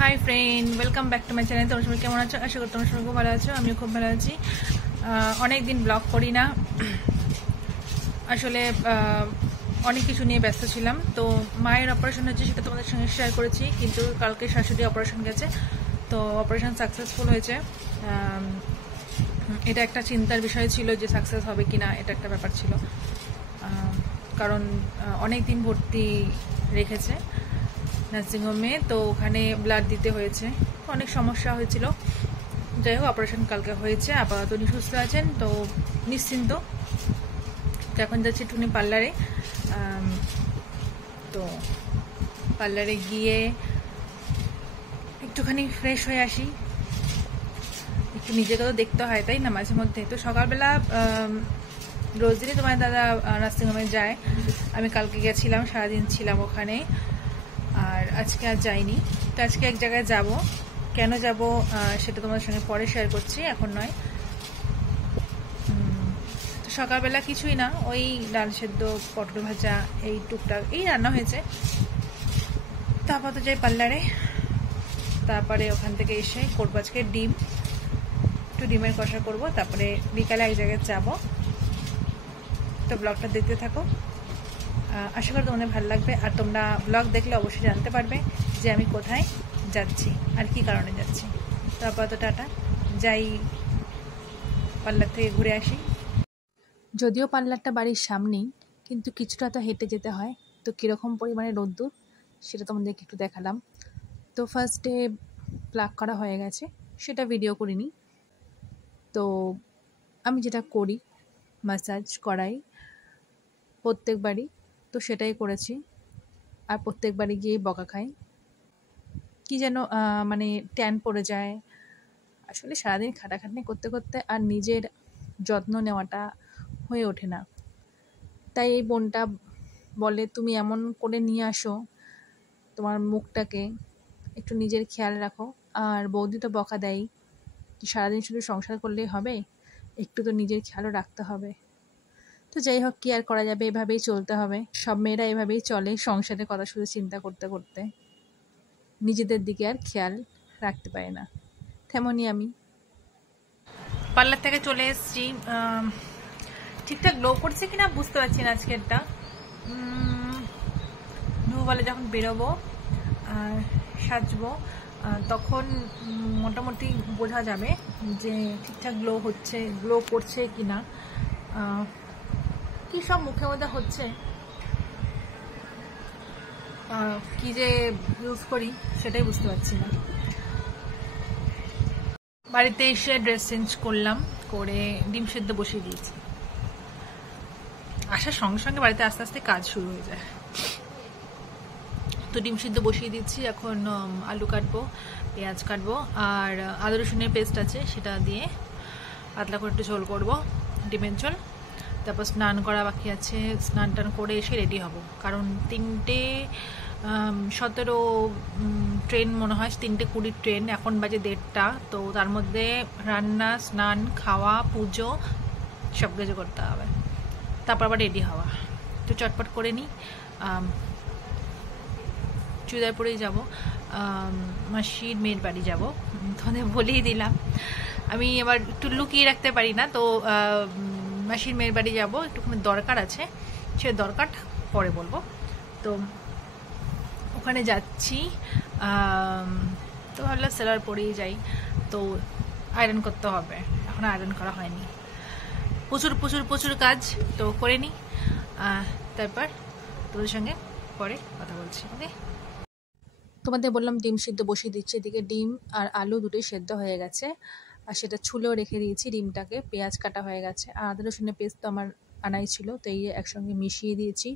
Hi friend, welcome back to my channel. তোমার সবাই কেমন আছো? আশা করি তোমার সবাই খুব ভালো আছো। আমিও খুব ভালো আছি। অনেক দিন ব্লগ করি না, আসলে অনেক কিছু নিয়ে ব্যস্ত ছিলাম। তো মায়ের অপারেশন হচ্ছে, সেটা তোমাদের সঙ্গে শেয়ার করেছি, কিন্তু কালকে শাশুড়ি অপারেশন গেছে, তো অপারেশন সাকসেসফুল হয়েছে। এটা একটা চিন্তার বিষয় ছিল যে সাকসেস হবে কি না, এটা একটা ব্যাপার ছিল, কারণ অনেক দিন ভর্তি রেখেছে নার্সিংহোমে, তো ওখানে ব্লাড দিতে হয়েছে, অনেক সমস্যা হয়েছিল। যাই হোক, অপারেশন কালকে হয়েছে, আপাতত উনি সুস্থ আছেন, তো নিশ্চিন্ত। তো এখন যাচ্ছি একটুখানি পার্লারে। তো পার্লারে গিয়ে একটুখানি ফ্রেশ হয়ে আসি, একটু নিজেকে তো দেখতে হয়, তাই না, মাঝে মধ্যে। তো সকালবেলা রোজ দিনই তোমার দাদা নার্সিংহোমে যায়, আমি কালকে গেছিলাম, সারাদিন ছিলাম ওখানে, আর আজকে আর যাইনি। তো আজকে এক জায়গায় যাব, কেন যাব সেটা তোমাদের সঙ্গে পরে শেয়ার করছি, এখন নয়। তো সকালবেলা কিছুই না, ওই ডাল সেদ্ধ, পটল ভাজা, এই টুকটাক এই রান্না হয়েছে। তারপর তো যাই পার্লারে, তারপরে ওখান থেকে এসে করবো আজকে ডিম, একটু ডিমের কষা করবো, তারপরে বিকালে এক জায়গায় যাব। তো ব্লগটা দেখতে থাকো, আশা করি তোমাদের ভালো লাগবে। আর তোমরা ব্লগ দেখলে অবশ্যই জানতে পারবে যে আমি কোথায় যাচ্ছি আর কি কারণে যাচ্ছি। তো আপাতত টাটা, যাই পার্লার থেকে ঘুরে আসি। যদিও পার্লারটা বাড়ির সামনেই, কিন্তু কিছুটা তো হেঁটে যেতে হয়। তো কীরকম পরিমাণে রোদ্দুর সেটা তোমাদেরকে একটু দেখালাম। তো ফার্স্টে প্লাগ করা হয়ে গেছে, সেটা ভিডিও করিনি। তো আমি যেটা করি ম্যাসাজ করাই প্রত্যেকবারই, তো সেটাই করেছি। আর প্রত্যেকবারই গিয়েই বকা খাই, কি যেন মানে ট্যান পড়ে যায়। আসলে সারাদিন খাটাখাটনি করতে করতে আর নিজের যত্ন নেওয়াটা হয়ে ওঠে না। তাই এই বোনটা বলে, তুমি এমন করে নিয়ে আসো তোমার মুখটাকে, একটু নিজের খেয়াল রাখো। আর বৌদি তো বকা দেয়, সারাদিন শুধু সংসার করলেই হবে, একটু তো নিজের খেয়ালও রাখতে হবে। তো যাই হোক, কি আর করা যাবে, এভাবেই চলতে হবে। সব মেয়েরা এভাবেই চলে, সংসারের কথা শুধু চিন্তা করতে করতে নিজেদের দিকে আর খেয়াল রাখতে পারে না। তেমনই আমি পার্লার থেকে চলে এসেছি। ঠিকঠাক গ্লো করছে কিনা বুঝতে পারছি না আজকেরটা। দুপুরবেলা যখন বেরোবো সাজবো, তখন মোটামুটি বোঝা যাবে যে ঠিকঠাক গ্লো করছে কিনা। কি সব মুখের মধ্যে হচ্ছে, কি যে ইউজ করি সেটাই বুঝতে পারছি না। বাড়িতে এসে ড্রেস চেঞ্জ করলাম, করে ডিম সেদ্ধ বসিয়ে দিয়েছি। আসার সঙ্গে সঙ্গে বাড়িতে আস্তে আস্তে কাজ শুরু হয়ে যায়। তো ডিম সিদ্ধ বসিয়ে দিচ্ছি, এখন আলু কাটবো, পেঁয়াজ কাটবো, আর আদা রসুনের পেস্ট আছে সেটা দিয়ে পাতলা করে একটু ঝোল করবো, ডিমের ঝোল। তারপর স্নান করা বাকি আছে, স্নান টান করে এসে রেডি হব, কারণ 3:17 ট্রেন মনে হয়, 3:20 ট্রেন, এখন বাজে 1:30। তো তার মধ্যে রান্না, স্নান, খাওয়া, পুজো সব কিছু করতে হবে, তারপর আবার রেডি হওয়া। তো চটপট করে নিই, চুড়িদার পরেই যাবো, মাসির মেয়ের বাড়ি যাব। তোমাদের বলেই দিলাম, আমি আবার একটু লুকিয়ে রাখতে পারি না। তো মাসির মেয়ের বাড়ি যাব, একটুখানি দরকার আছে, সে দরকারটা পরে বলবো। তো ওখানে যাচ্ছি, তো ভাবলাম সেলার পরেই যাই। তো আয়রন করতে হবে, এখন আয়রন করা হয়নি, প্রচুর প্রচুর প্রচুর কাজ, তো করে নিই। তারপর তোদের সঙ্গে পরে কথা বলছি। ওকে, তোমাদের বললাম ডিম সিদ্ধ বসিয়ে দিচ্ছি, এদিকে ডিম আর আলু দুটোই সেদ্ধ হয়ে গেছে, আর সেটা ছুলেও রেখে দিয়েছি ডিমটাকে। পেঁয়াজ কাটা হয়ে গেছে, আর আদা রসুনের পেস্ট তো আমার আনাই ছিল, তো এই একসঙ্গে মিশিয়ে দিয়েছি।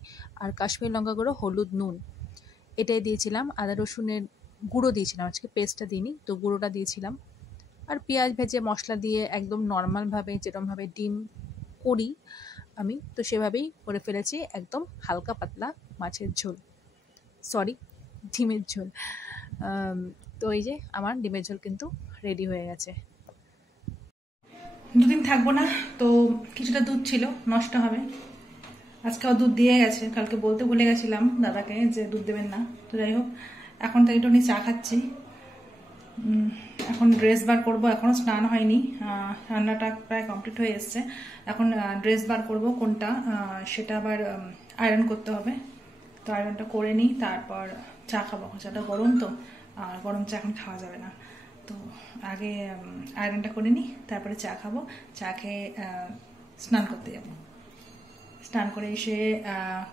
আর কাশ্মীর লঙ্কা গুঁড়ো, হলুদ, নুন এটাই দিয়েছিলাম। আদা রসুনের গুঁড়ো দিয়েছিলাম, আজকে পেস্টটা দিইনি, তো গুঁড়োটা দিয়েছিলাম। আর পেঁয়াজ ভেজে মশলা দিয়ে একদম নর্মালভাবে যেরকমভাবে ডিম করি আমি, তো সেভাবেই করে ফেলেছি, একদম হালকা পাতলা মাছের ঝোল, সরি ডিমের ঝোল। তো এই যে আমার ডিমের ঝোল কিন্তু রেডি হয়ে গেছে। দুদিন থাকবো না, তো কিছুটা দুধ ছিল, নষ্ট হবে। আজকে দুধ দিয়ে গেছে, কালকে বলতে ভুলে গেছিলাম দাদাকে যে দুধ দেবেন না। তো যাই হোক, এখন তো একটুখানি চা খাচ্ছি, এখন ড্রেস বার করব, এখনো স্নান হয়নি, রান্নাটা প্রায় কমপ্লিট হয়ে এসছে। এখন ড্রেস বার করব কোনটা, সেটা আবার আয়রন করতে হবে। তো আয়রনটা করে নিই, তারপর চা খাবো। চাটা গরম তো, আর গরম চা এখন খাওয়া যাবে না। তো আগে আয়রনটা করে নিই, তারপরে চা খাবো। চা খেয়ে স্নান করতে যাবো। স্নান করে এসে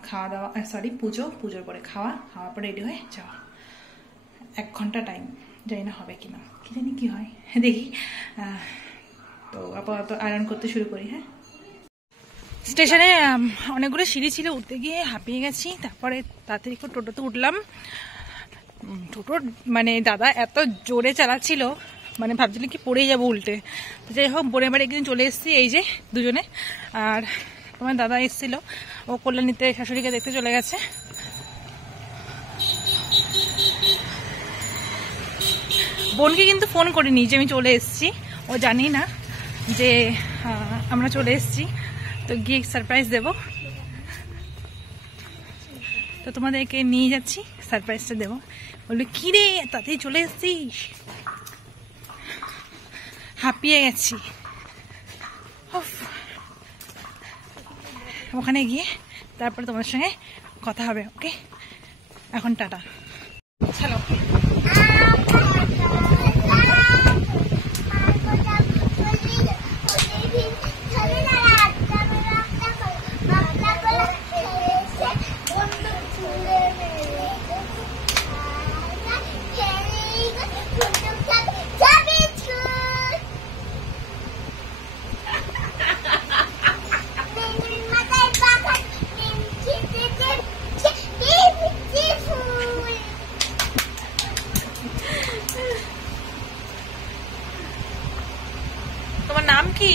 খাওয়া দাওয়া, পুজোর পরে খাওয়ার পরে রেডি হয়ে যাওয়া। 1 ঘন্টা টাইম, জানি না হবে কিনা, কি জানি কি হয়, দেখি। তো আপাতত আয়রন করতে শুরু করি। হ্যাঁ, স্টেশনে অনেকগুলো সিঁড়ি ছিল, উঠতে গিয়ে হাঁপিয়ে গেছি। তারপরে তাড়াতাড়ি করে টোটোতে উঠলাম। টোটো মানে দাদা এত জোরে চালাচ্ছিল, মানে ভাবছিলাম কি পড়েই যাবো উল্টে। তো যাই হোক, বোনের বাড়ি একদিন চলে এসেছি, এই যে দুজনে। আর তোমার দাদা এসেছিল, ও কল্যাণীতে শাশুড়িকে দেখতে চলে গেছে। বোনকে কিন্তু ফোন করিনি যে আমি চলে এসেছি, ও জানি না যে আমরা চলে এসেছি। তো গিয়ে সারপ্রাইজ দেব, তো তোমাদেরকে নিয়ে যাচ্ছি, সারপ্রাইজটা দেবো। বললো কি রে তাতেই চলে এসেছিস, হাঁপিয়ে গেছি। ওখানে গিয়ে তারপরে তোমার সঙ্গে কথা হবে। ওকে, এখন টাটা। চলো। তোমার নাম কি?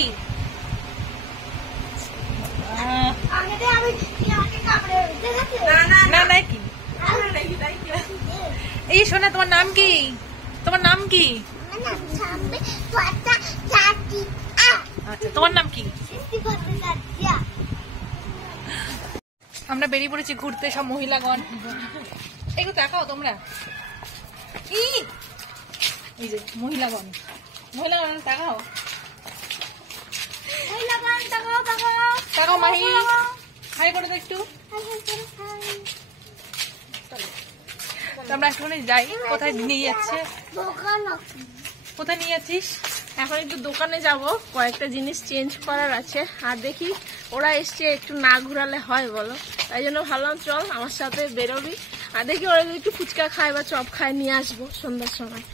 এই শোনা, তোমার নাম কি? তোমার নাম কি? আচ্ছা, তোমার নাম কি? আমরা বেরিয়ে পড়েছি ঘুরতে, সব মহিলাগণ। এগুলো দেখাও তোমরা, এই যে মহিলাগণ দেখাও। মাহি হাই করে দাও একটু। আমরা এখন যাই, কোথায় নিয়ে যাচ্ছে? কোথায় নিয়ে যাচ্ছিস? এখন একটু দোকানে যাব, কয়েকটা জিনিস চেঞ্জ করার আছে। আর দেখি ওরা এসছে, একটু না ঘুরালে হয় বলো? তাই জন্য ভাবলাম চল আমার সাথে বেরোবি। আর দেখি ওরা যদি একটু ফুচকা খায় বা চপ খায় নিয়ে আসবো সন্ধ্যার সময়।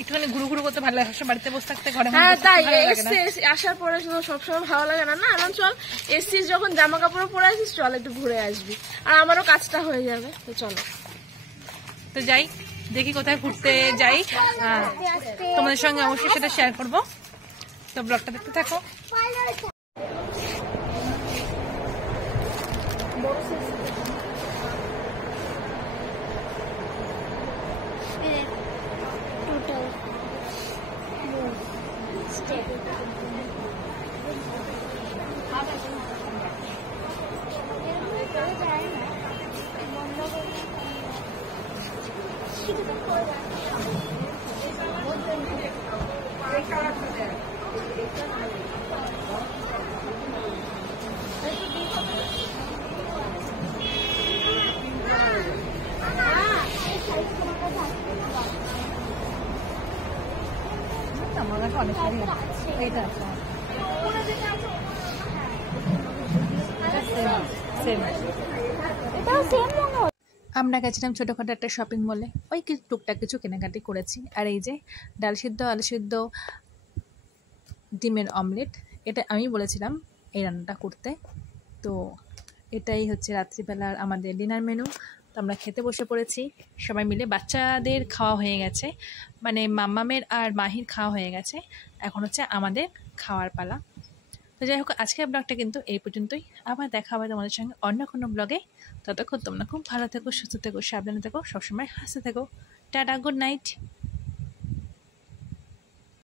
একটুখানি ঘুরু ঘুরু করতে ভালো লাগে, বাড়িতে বসে থাকতে ঘরে। হ্যাঁ তাই, এসছে আসার পরে সবসময় ভালো লাগে না। এখন চল, এসছিস যখন জামা কাপড় পরে আসিস, চল একটু ঘুরে আসবি, আর আমারও কাজটা হয়ে যাবে। তো চলো, তো যাই, দেখি কোথায় ঘুরতে যাই। তোমাদের সঙ্গে অবশ্যই সেটা শেয়ার করবো, তো ব্লগটা দেখতে থাকো। আমরা গেছিলাম ছোটখাটো একটা শপিং মলে, ওই টুকটাক কিছু কেনাকাটি করেছি। আর এই যে ডাল সিদ্ধ, আলু সিদ্ধ, ডিমের অমলেট, এটা আমি বলেছিলাম এই রান্নাটা করতে। তো এটাই হচ্ছে রাত্রিবেলার আমাদের ডিনার মেনু। তো আমরা খেতে বসে পড়েছি সবাই মিলে। বাচ্চাদের খাওয়া হয়ে গেছে, মানে মাম্মামের আর মাহির খাওয়া হয়ে গেছে, এখন হচ্ছে আমাদের খাওয়ার পালা। তো যাই হোক, আজকের ব্লগটা কিন্তু এই পর্যন্তই। আবার দেখা হবে তোমাদের সঙ্গে অন্য কোনো ব্লগে। ততক্ষণ তোমরা খুব ভালো থেকো, সুস্থ থেকো, সাবধানে থেকো, সবসময় হাসতে থেকো। Tata, good night.